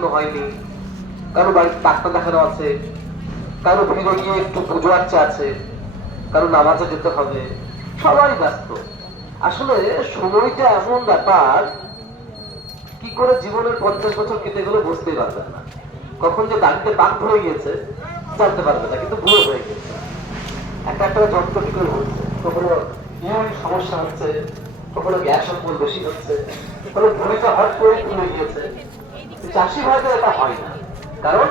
পূর্ণ হয়নি, কারো বাড়িতে ডাক্তার দেখানো আছে, কারো ভিড়ে গিয়ে একটু পুজো আর্চা আছে, কারো নামাজে যেতে হবে, সবাই ব্যস্ত। আসলে সময়টা এমন ব্যাপার, কি করে জীবনের 50 বছর কেটে গেলে বুঝতেই পারবেন না। কখন যে দাঁড়িতে পাক ধরে গিয়েছে জানতে পারবে না, কিন্তু বুড়ো হয়ে গেছে। একটা একটা যন্ত্র কি করে হচ্ছে, কখনো সমস্যা হচ্ছে, কখনো গ্যাস অম্বল বেশি হচ্ছে, কখনো ভুঁড়িটা হট করে তুলে গিয়েছে। চাষি ভাইদের এটা হয় না, কারণ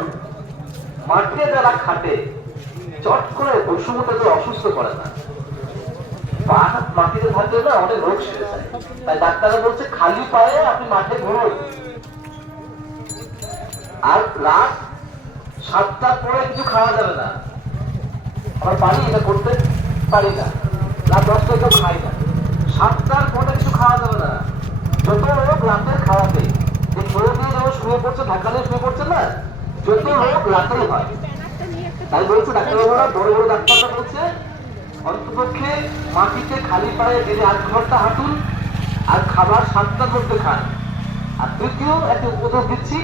মাঠে যারা খাটে চট করে বসুমতে অসুস্থ করে না। পা হাত মাটিতে থাকলে না অনেক রোগ সেরে যায়। তাই ডাক্তাররা বলছে খালি পায়ে আপনি মাঠে ঘুরুন, আর রাত 7টার পরে কিছু খাওয়া যাবে না। আমার পারি এটা করতে পারি না, রাত 10টায় কেউ খাই না, 7টার পরে কিছু খাওয়া যাবে না। যত রোগ রাতের খাওয়াতে, যে খেয়ে দিয়ে যখন শুয়ে পড়ছে, ঢাকা নিয়ে শুয়ে পড়ছে না, যত রোগ রাতেই হয়। তাই বলছে ডাক্তারবাবুরা, বড় বড় ডাক্তাররা বলছে অন্তপক্ষে মাটিতে খালি পায়ে দিনে 8 ঘন্টা হাঁটুন, আর খাবার 7টার মধ্যে খান। আর তৃতীয় একটা উপদেশ দিচ্ছি,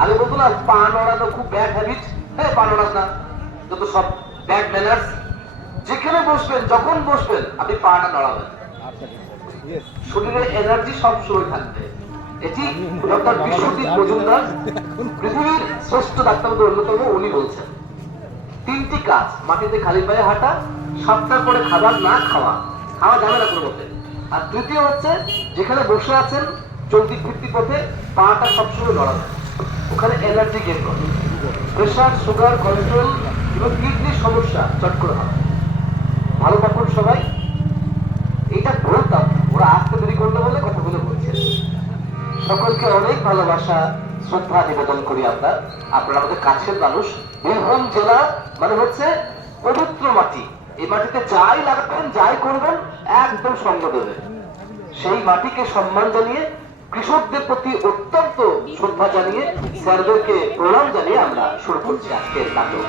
আমি বলতো না পা নড়ানো খুব ব্যাড হ্যাবিট, হ্যাঁ পা নড়ান না, যত সব ব্যাড ম্যানার্স। যেখানে বসবেন, যখন বসবেন আপনি পাটা নড়াবেন, শরীরে এনার্জি সব সময় থাকবে। এটি ডক্টর বিশ্বজিৎ মজুমদার, পৃথিবীর শ্রেষ্ঠ ডাক্তারদের অন্যতম, উনি বলছেন 3টি কাজ: মাটিতে খালি পায়ে হাঁটা, 7টার পরে খাবার না খাওয়া, খাওয়া যাবে না কোনো মতে, আর তৃতীয় হচ্ছে যেখানে বসে আছেন চলতি ফিরতি পথে পাটা সবসময় নড়াবে, ওখানে এনার্জি গেইন করবে। প্রেশার, সুগার, কোলেস্টেরল এবং কিডনির সমস্যা চট করে হবে। ভালো থাকুন সবাই। এটা বলতাম, ওরা আসতে দেরি করলো বলে কথাগুলো বলছে। সকলকে অনেক ভালোবাসা, শ্রদ্ধা নিবেদন করি আমরা। আপনারা আমাদের কাছের মানুষ। বীরভূম জেলা মানে হচ্ছে পবিত্র মাটি। এই মাটিতে যাই লাগাবেন, যাই করবেন, একদম সঙ্গ দেবে। সেই মাটিকে সম্মান জানিয়ে, কৃষকদের প্রতি অত্যন্ত শ্রদ্ধা জানিয়ে, স্যারদেরকে প্রণাম জানিয়ে আমরা শুরু করছি আজকের নাটক।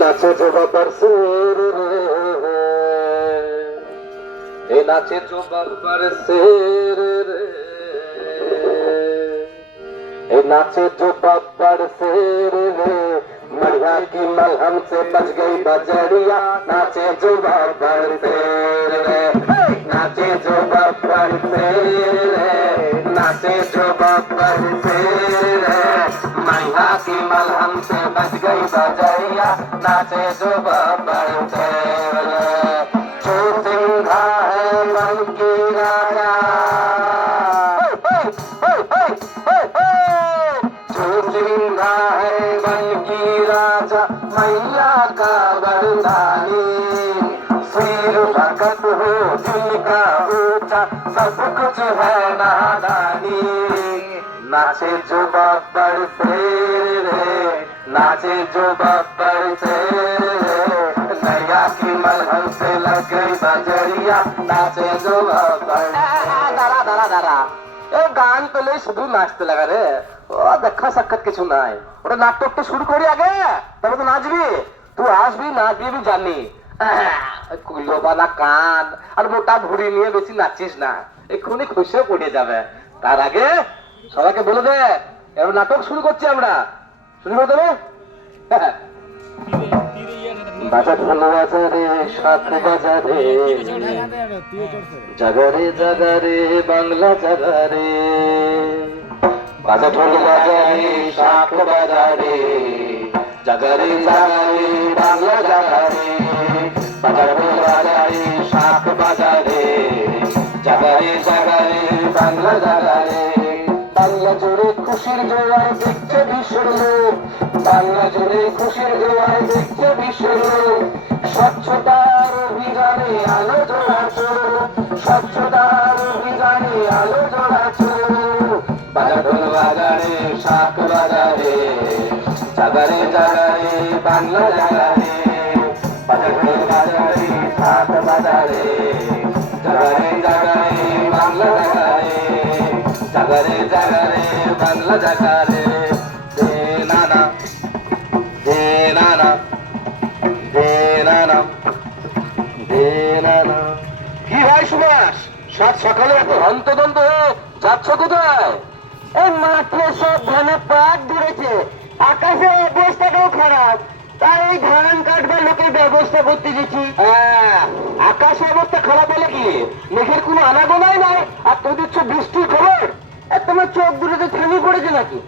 নাচে জবাবার শের রে, এ নাচে জবাবার শের রে, এ नाचे जो बब्बर शेर रे, मरिया की मलहम से बच गई बजरिया। नाचे जो बब्बर शेर रे, नाचे जो बब्बर शेर रे, नाचे जो बब्बर शेर रे, मरिया की मलहम से बच गई बजरिया। नाचे जो बब्बर शेर रे, जो सिंघा है मन की राजा, सिंघा है वन की राजा, मैया का वरदानी। सिर भगत हो दिल का ऊंचा, सब कुछ है नादानी। नाचे जो बब्बर शेर रे, नाचे जो बब्बर शेर रे, नैया की मलहम से लग गई बजरिया। नाचे जो बब्बर। दारा दारा दारा, গান পেলে শুধু নাচতে লাগা রে, ও দেখা সাক্ষাৎ কিছু নাই। ওটা নাটকটা শুরু করি আগে, তবে তো নাচবি। তুই আসবি, নাচবি আমি জানি। কুলোবালা কান আর মোটা ভুড়ি নিয়ে বেশি নাচিস না। এক্ষুনি খুশিও পড়ে যাবে। তার আগে সবাইকে বলে দে এবার নাটক শুরু করছি আমরা। শুরু করে দেবে। বাজার ভালো বাজারে শাক বাজারে জাগারে জাগারে বাংলা জাগারে বাজার ভালো বাজারে শাক বাজারে জাগারে জাগারে বাংলা জাগারে বাজার ভালো বাজারে শাক বাজারে জাগারে জাগারে বাংলা জাগারে বাংলা জোরে খুশির জোয়ার দেখছে বিশ্বের লোক বাংলা জোরে খুশির জোয়ার দেখছে বিশ্বের লোক স্বচ্ছতার অভিযানে আলো জ্বলাছো স্বচ্ছতার অভিযানে আলো জ্বলাছো বাজার ঢোল বাজারে শাক বাজারে জাগারে জাগারে বাংলা জাগারে বাজার ঢোল বাজারে শাক বাজারে জাগারে জাগারে বাংলা জাগারে জাগারে জাগারে বাংলা জাগারে দে নানা দে নানা দে নানা দে নানা। কি ভাই সুভাষ, সাত সকালে এত হন্তদন্ত হয়ে যাচ্ছ কোথায়? এই মাঠে সব ধানে পাট ধরেছে, আকাশের অবস্থাটাও খারাপ, তাই এই ধান কাটবার লোকের ব্যবস্থা করতে দিচ্ছি। হ্যাঁ, আকাশের অবস্থা খারাপ হলে কি মেঘের কোনো আনাগোনাই নাই, আর তুই দিচ্ছ বৃষ্টির খবর। তোমার চোখ দুটোতে থামি পড়েছে নাকি?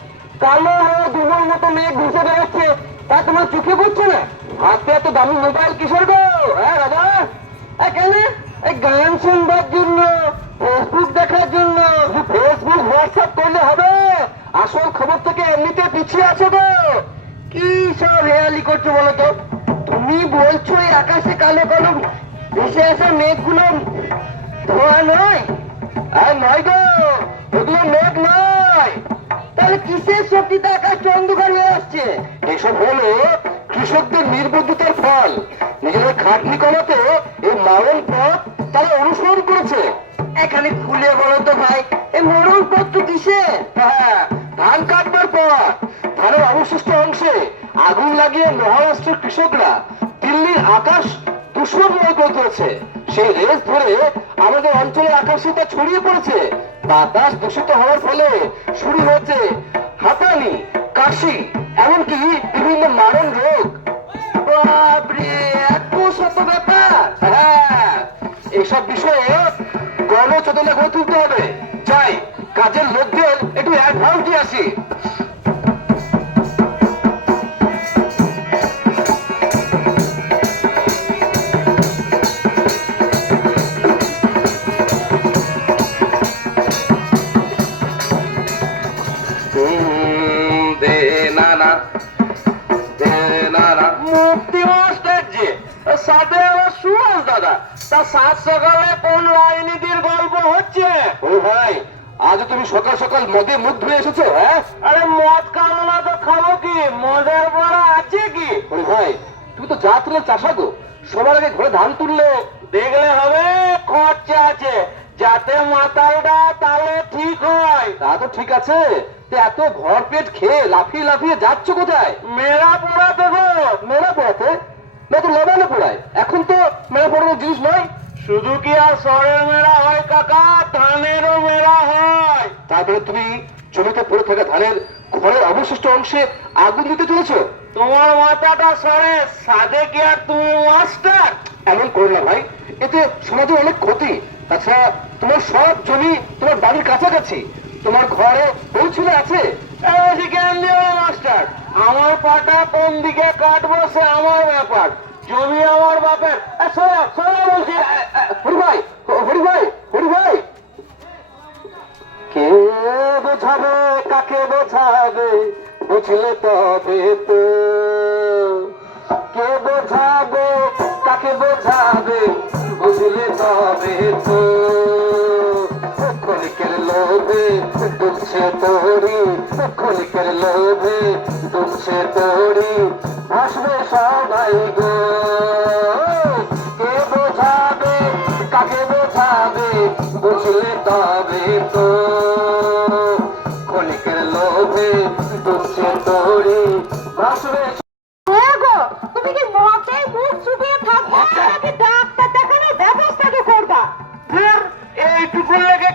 কালো হয়ে ধুলোর মতো মেঘ ভেসে বেড়াচ্ছে, তা তোমার চোখে পড়ছে না? হাতে এত দামি মোবাইল কিসের গো? হ্যাঁ রাজা, কেন? এই গান শুনবার জন্য, ফেসবুক দেখার জন্য। ফেসবুক হোয়াটসঅ্যাপ করলে হবে? আসল খবর থেকে এমনিতে পিছিয়ে আছে গো। কি সব হেয়ালি করছো বলো তো? তুমি বলছো এই আকাশে কালো কালো ভেসে আসা মেঘগুলো ধোয়া নয়? আর নয় গো, ওগুলো মেঘ নয়। তাহলে কিসের শক্তিতে আকাশ অন্ধকার হয়ে আসছে? এসব হলো কৃষকদের নির্বুদ্ধিতার ফল। নিজেদের খাটনি কমাতে এই মারণ পথ তারা অনুসরণ করেছে। এখানে খুলে বলো তো ভাই, এই মরণ পত্র কিসে? হ্যাঁ, ধান কাটবার পর ধানের অবশিষ্ট অংশে আগুন লাগিয়ে মহারাষ্ট্রের কৃষকরা দিল্লির আকাশ দূষণময় করে তুলেছে। সেই রেস ধরে আমাদের অঞ্চলের আকাশে তা ছড়িয়ে পড়েছে। বাতাস দূষিত হওয়ার ফলে শুরু হয়েছে হাঁপানি, কাশি, এমনকি বিভিন্ন মারণ রোগ। বাপরে, এত শত ব্যাপার! হ্যাঁ, এইসব বিষয়ে গণচেতনা গড়ে তুলতে হবে। যাই, কাজের লোকদের একটু অ্যাডভান্স দিয়ে আসি। দে নানা দে নানা। মুক্তি মাস্টার জি, সাথে আমার সুভাষ দাদা, তা সাত সকালে কোন রাজনীতির গল্প হচ্ছে? ও ভাই, আজ তুমি সকাল সকাল মদে মুখ ধুয়ে এসেছো? হ্যাঁ, আরে মদ খাবো না তো খাবো কি? মদের বড়া আছে কি? ওরে ভাই, তুমি তো যা তুলে চাষা গো, সবার আগে ঘরে ধান তুললে দেখলে হবে, খরচা আছে, যাতে মাতালটা তাহলে ঠিক হয়। তা তো ঠিক আছে, তো এত ভর পেট খেয়ে লাফিয়ে লাফিয়ে যাচ্ছ কোথায়? মেলা পোড়াতে গো। মেলা পড়াতে? না তো লবানো পড়ায়, এখন তো মেলা পড়ানোর জিনিস নয়। শুধু কি আর সরের মেলা হয় কাকা, ধানেরও মেলা হয়। তারপরে তুমি জমিতে পড়ে থাকা ধানের ঘরের অবশিষ্ট অংশে আগুন দিতে চলেছো? তোমার মাথাটা সরে, সাদে কি আর তুমি মাস্টার? এমন করো না ভাই, এতে সমাজের অনেক ক্ষতি। তাছাড়া তোমার সব জমি তোমার বাড়ির কাছাকাছি, তোমার ঘরে বউ ছেলে আছে। জ্ঞান দিও না মাস্টার, আমার পাটা কোন দিকে কাটবো সে আমার ব্যাপার, জমি আমার বাপের। সরে সরে বলছি। হরি ভাই, হরি ভাই, হরি ভাই, কে বোঝাবে কাকে বোঝাবে, বুঝলে তবে তো। কে বোঝাবে কাকে বোঝাবে, বুঝলে তবে তো। ক্ষণিকের লোভে ডুবছে তোরি, ক্ষণিকের লোভে ডুবছে তোরি, ভাসবে সবাই গো। কে বোঝাবে কাকে বোঝাবে, বুঝলে তবে তো। ক্ষণিকের লোভে ডুবছে তোরি, ভাসবে। তুমি কি মতেই মুখ চুপিয়ে থাকবে নাকি ডাক্তার দেখানোর ব্যবস্থাটা করবা? এইটুকু লেগে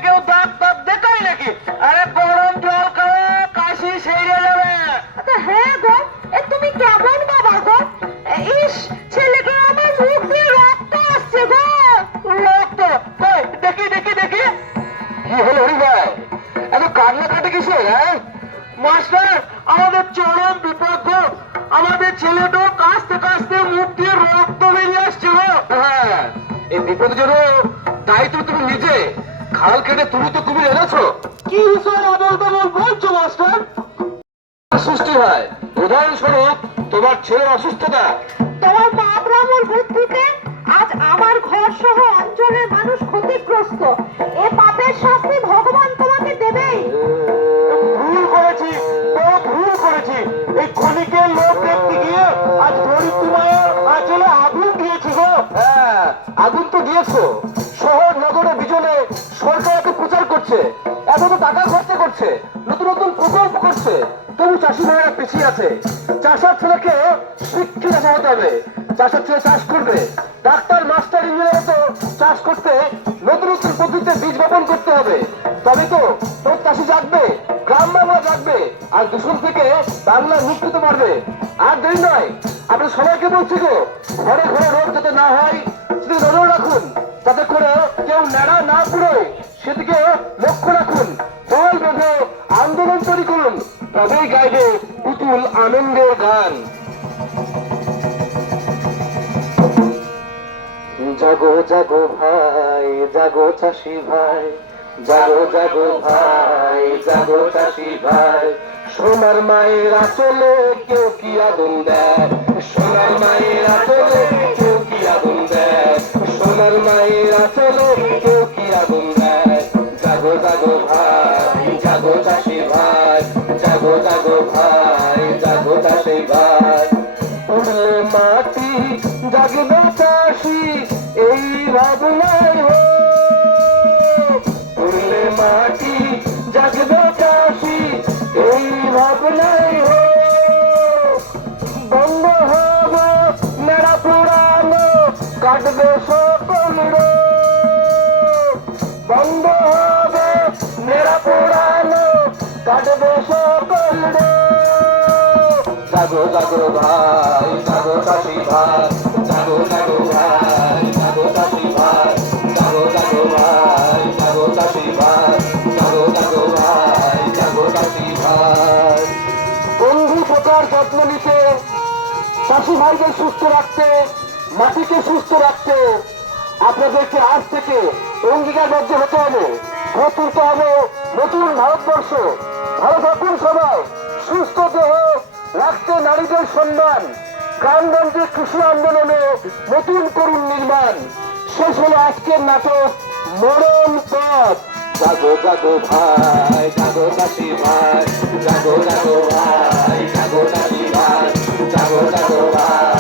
ভাই, এত কান্নাকাটি কিসের? হ্যাঁ মাস্টার, আমাদের চরম বিপদ গো। আমাদের ছেলেটা কাঁচতে কাঁচতে মুখ দিয়ে রক্ত বেরিয়ে আসছে গো। হ্যাঁ, এই বিপদের জন্য দায়ী তো তুমি নিজে। খাল কেটে তুমি তো কুমির এনেছো। কি স্যার আদল তাবল বলছো মাস্টার? সৃষ্টি হয়, উদাহরণস্বরূপ তোমার ছেলের অসুস্থতা। তোমার পাপরামুর বুদ্ধিতে আজ আমার ঘর সহ অঞ্চলের মানুষ ক্ষতিগ্রস্ত। এ পাপের শাস্তি ভগবান তোমাকে দেবেই। ভুল করেছি, বড় ভুল করেছি। এই ক্ষণিকের লোক দেখতে গিয়ে আজ ধরিত্রী মায়ের আঁচলে আগুন দিয়েছি গো। হ্যাঁ, আগুন তো দিয়েছো। শহর নগরে বিজনে সরকার এত প্রচার করছে, এত তো টাকা খরচা করছে, নতুন নতুন প্রকল্প করছে, তবু চাষি ভাইয়েরা পিছিয়ে আছে। চাষার ছেলেকে শিক্ষিত হতে হবে, চাষার ছেলে চাষ করবে। ডাক্তার, মাস্টার, ইঞ্জিনিয়ার তো চাষ করতে নতুন নতুন পদ্ধতিতে বীজ বপন করতে হবে। তবে তো তোর চাষি জাগবে, গ্রাম বাংলা জাগবে, আর দূষণ থেকে বাংলা মুক্ত হতে পারবে। আর দেরি নয়, আপনি সবাইকে বলছি গো, ঘরে ঘরে রোগ যাতে না হয় সেদিকে নজর রাখুন, যাতে করে কেউ নেড়া না পুরোয় সেদিকে লক্ষ্য রাখুন। দল বেঁধে আন্দোলন তৈরি করুন, তবেই গাইবে পুতুল আনন্দের গান। জাগো জাগো ভাই, জাগো চাষি ভাই, জাগো জাগো ভাই, জাগো চাষি ভাই। সোনার মায়ের আঁচলে কেউ কি আগুন দেয়, সোনার মায়ের আঁচলে কেউ কি আগুন দেয়, সোনার মায়ের আঁচলে কেউ কি আগুন দেয়। জাগো জাগো ভাই, জাগো চাষি ভাই, জাগো জাগো ভাই, জাগো চাষি ভাই। উঠলে মাটি জাগবে চাষি, এই ভাবনায় হো। উঠলে মাটি জাগবে চাষি, এই ভাবনায় হো। বন্ধ হবে মেরা পুরানো, কাটবে সকল রোগ। বন্ধ হবে মেরা পুরানো, কাটবে সকল রোগ। জাগো জাগো ভাই, জাগো চাষি ভাই, জাগো জাগো ভাই, জাগো চাষি ভাই, জাগো জাগো ভাই, জাগো চাষি ভাই, জাগো জাগো ভাই, জাগো চাষি ভাই। বন্ধু পোকার যত্ন নিতে, চাষি ভাইদের সুস্থ রাখতে, মাটিকে সুস্থ রাখতে আপনাদেরকে আজ থেকে অঙ্গীকারবদ্ধ হতে হবে। গড়ে তুলতে হবে নতুন ভারতবর্ষ। ভালো থাকুন সবাই, সুস্থ দেহ রাখতে নারীদের সম্মান। গ্রামগঞ্জে কৃষি আন্দোলনে নতুন করুন নির্মাণ। শেষ হলো আজকের নাটক মরণ পথ। জাগো জাগো ভাই, জাগো চাষি ভাই, জাগো জাগো ভাই, জাগো চাষি ভাই, জাগো জাগো ভাই।